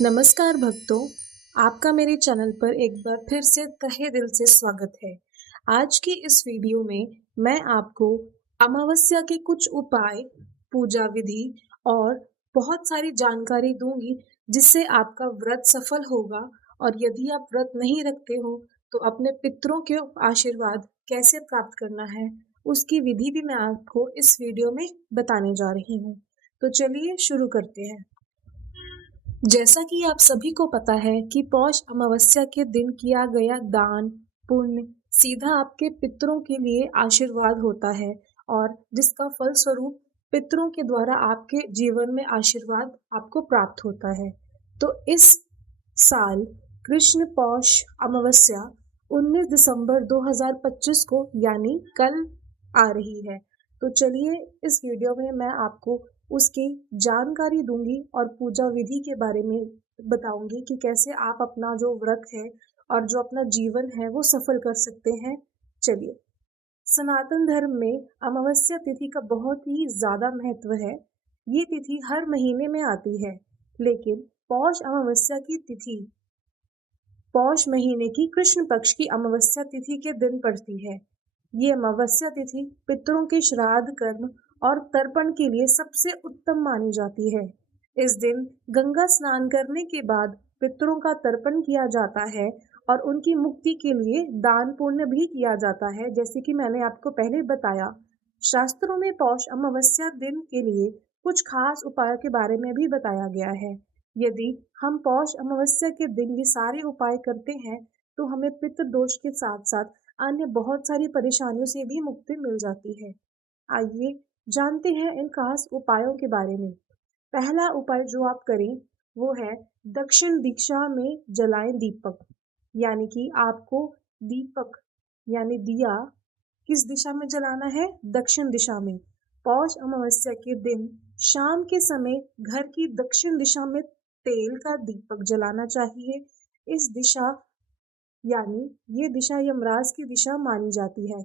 नमस्कार भक्तों, आपका मेरे चैनल पर एक बार फिर से तहे दिल से स्वागत है। आज की इस वीडियो में मैं आपको अमावस्या के कुछ उपाय, पूजा विधि और बहुत सारी जानकारी दूंगी जिससे आपका व्रत सफल होगा। और यदि आप व्रत नहीं रखते हो तो अपने पितरों के आशीर्वाद कैसे प्राप्त करना है, उसकी विधि भी मैं आपको इस वीडियो में बताने जा रही हूँ। तो चलिए शुरू करते हैं। जैसा कि आप सभी को पता है कि पौष अमावस्या के दिन किया गया दान पुण्य सीधा आपके पितरों के लिए आशीर्वाद होता है, और जिसका फल स्वरूप पितरों के द्वारा आपके जीवन में आशीर्वाद आपको प्राप्त होता है। तो इस साल कृष्ण पौष अमावस्या 19 दिसंबर 2025 को यानी कल आ रही है। तो चलिए इस वीडियो में मैं आपको उसकी जानकारी दूंगी और पूजा विधि के बारे में बताऊंगी कि कैसे आप अपना जो व्रत है और जो अपना जीवन है वो सफल कर सकते हैं। चलिए, सनातन धर्म में अमावस्या तिथि का बहुत ही ज्यादा महत्व है। ये तिथि हर महीने में आती है, लेकिन पौष अमावस्या की तिथि पौष महीने की कृष्ण पक्ष की अमावस्या तिथि के दिन पड़ती है। ये अमावस्या तिथि पितरों के श्राद्ध कर्म और तर्पण के लिए सबसे उत्तम मानी जाती है। इस दिन गंगा स्नान करने के बाद पितरों का तर्पण किया जाता है और उनकी मुक्ति के लिए दान पुण्य भी किया जाता है, जैसे कि मैंने आपको पहले बताया। शास्त्रों में पौष अमावस्या दिन के लिए कुछ खास उपायों के बारे में भी बताया गया है। यदि हम पौष अमावस्या के दिन ये सारे उपाय करते हैं तो हमें पितृ दोष के साथ साथ अन्य बहुत सारी परेशानियों से भी मुक्ति मिल जाती है। आइए जानते हैं इन खास उपायों के बारे में। पहला उपाय जो आप करें वो है दक्षिण दिशा में जलाएं दीपक। यानी कि आपको दीपक यानी दिया किस दिशा में जलाना है? दक्षिण दिशा में। पौष अमावस्या के दिन शाम के समय घर की दक्षिण दिशा में तेल का दीपक जलाना चाहिए। इस दिशा यानी ये दिशा यमराज की दिशा मानी जाती है।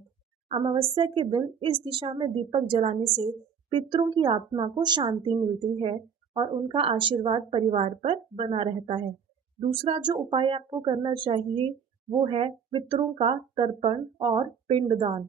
अमावस्या के दिन इस दिशा में दीपक जलाने से पितरों की आत्मा को शांति मिलती है और उनका आशीर्वाद परिवार पर बना रहता है। दूसरा जो उपाय आपको करना चाहिए वो है पितरों का तर्पण और पिंडदान।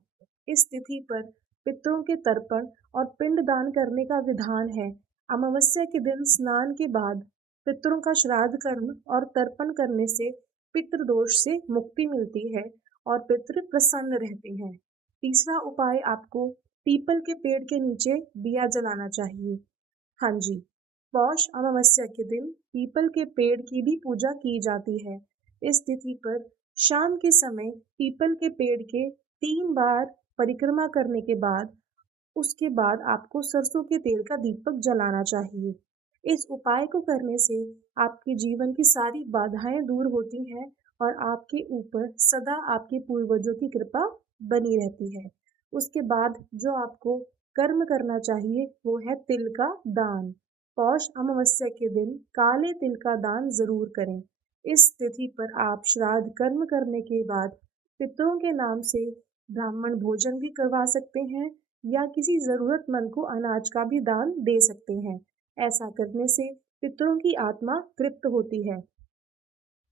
इस तिथि पर पितरों के तर्पण और पिंडदान करने का विधान है। अमावस्या के दिन स्नान के बाद पितरों का श्राद्ध कर्म और तर्पण करने से पितृदोष से मुक्ति मिलती है और पितृ प्रसन्न रहते हैं। तीसरा उपाय आपको पीपल के पेड़ के नीचे दिया जलाना चाहिए। हाँ जी, पौष अमावस्या के दिन पीपल के पेड़ की भी पूजा की जाती है। इस तिथि पर शाम के समय पीपल के पेड़ के 3 बार परिक्रमा करने के बाद उसके बाद आपको सरसों के तेल का दीपक जलाना चाहिए। इस उपाय को करने से आपके जीवन की सारी बाधाएं दूर होती हैं और आपके ऊपर सदा आपके पूर्वजों की कृपा बनी रहती है। उसके बाद जो आपको कर्म करना चाहिए वो है तिल का दान। पौष अमावस्या के दिन काले तिल का दान जरूर करें। इस तिथि पर आप श्राद्ध कर्म करने के बाद पितरों के नाम से ब्राह्मण भोजन भी करवा सकते हैं या किसी जरूरतमंद को अनाज का भी दान दे सकते हैं। ऐसा करने से पितरों की आत्मा तृप्त होती है।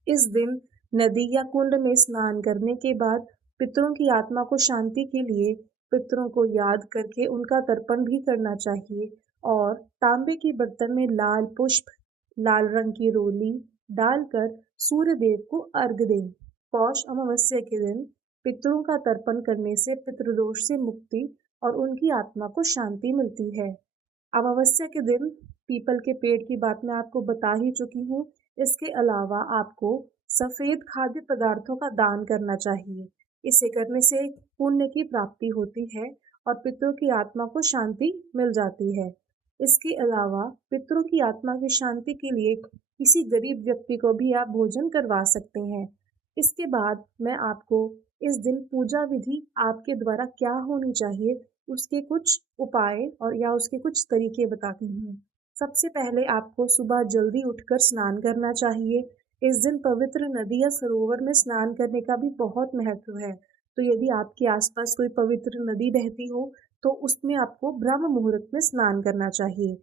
इस दिन नदी या कुंड में स्नान करने के बाद पितरों की आत्मा को शांति के लिए पितरों को याद करके उनका तर्पण भी करना चाहिए और तांबे के बर्तन में लाल पुष्प, लाल रंग की रोली डालकर सूर्य देव को अर्घ दें। पौष अमावस्या के दिन पितरों का तर्पण करने से पितृदोष से मुक्ति और उनकी आत्मा को शांति मिलती है। अमावस्या के दिन पीपल के पेड़ की बात मैं आपको बता ही चुकी हूँ। इसके अलावा आपको सफेद खाद्य पदार्थों का दान करना चाहिए। इसे करने से पुण्य की प्राप्ति होती है और पितरों की आत्मा को शांति मिल जाती है। इसके अलावा पितरों की आत्मा की शांति के लिए किसी गरीब व्यक्ति को भी आप भोजन करवा सकते हैं। इसके बाद मैं आपको इस दिन पूजा विधि आपके द्वारा क्या होनी चाहिए उसके कुछ उपाय और या उसके कुछ तरीके बताती हूँ। सबसे पहले आपको सुबह जल्दी उठकर स्नान करना चाहिए। इस दिन पवित्र नदी या सरोवर में स्नान करने का भी बहुत महत्व है। तो यदि आपके आसपास कोई पवित्र नदी बहती हो तो उसमें आपको ब्रह्म मुहूर्त में स्नान करना चाहिए।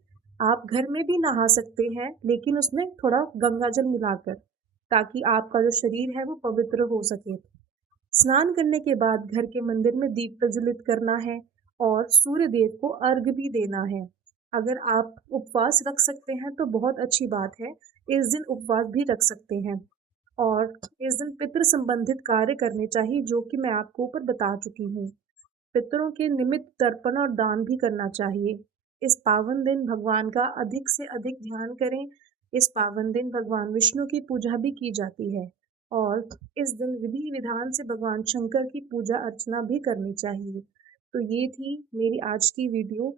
आप घर में भी नहा सकते हैं, लेकिन उसमें थोड़ा गंगा जल मिलाकर, ताकि आपका जो शरीर है वो पवित्र हो सके। स्नान करने के बाद घर के मंदिर में दीप प्रज्वलित करना है और सूर्य देव को अर्घ भी देना है। अगर आप उपवास रख सकते हैं तो बहुत अच्छी बात है। इस दिन उपवास भी रख सकते हैं और इस दिन पितृ संबंधित कार्य करने चाहिए, जो कि मैं आपको ऊपर बता चुकी हूँ। पितरों के निमित्त तर्पण और दान भी करना चाहिए। इस पावन दिन भगवान का अधिक से अधिक ध्यान करें। इस पावन दिन भगवान विष्णु की पूजा भी की जाती है और इस दिन विधि विधान से भगवान शंकर की पूजा अर्चना भी करनी चाहिए। तो ये थी मेरी आज की वीडियो।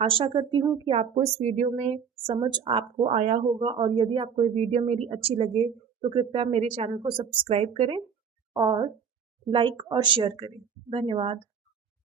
आशा करती हूँ कि आपको इस वीडियो में समझ आपको आया होगा, और यदि आपको ये वीडियो मेरी अच्छी लगे तो कृपया मेरे चैनल को सब्सक्राइब करें और लाइक और शेयर करें। धन्यवाद।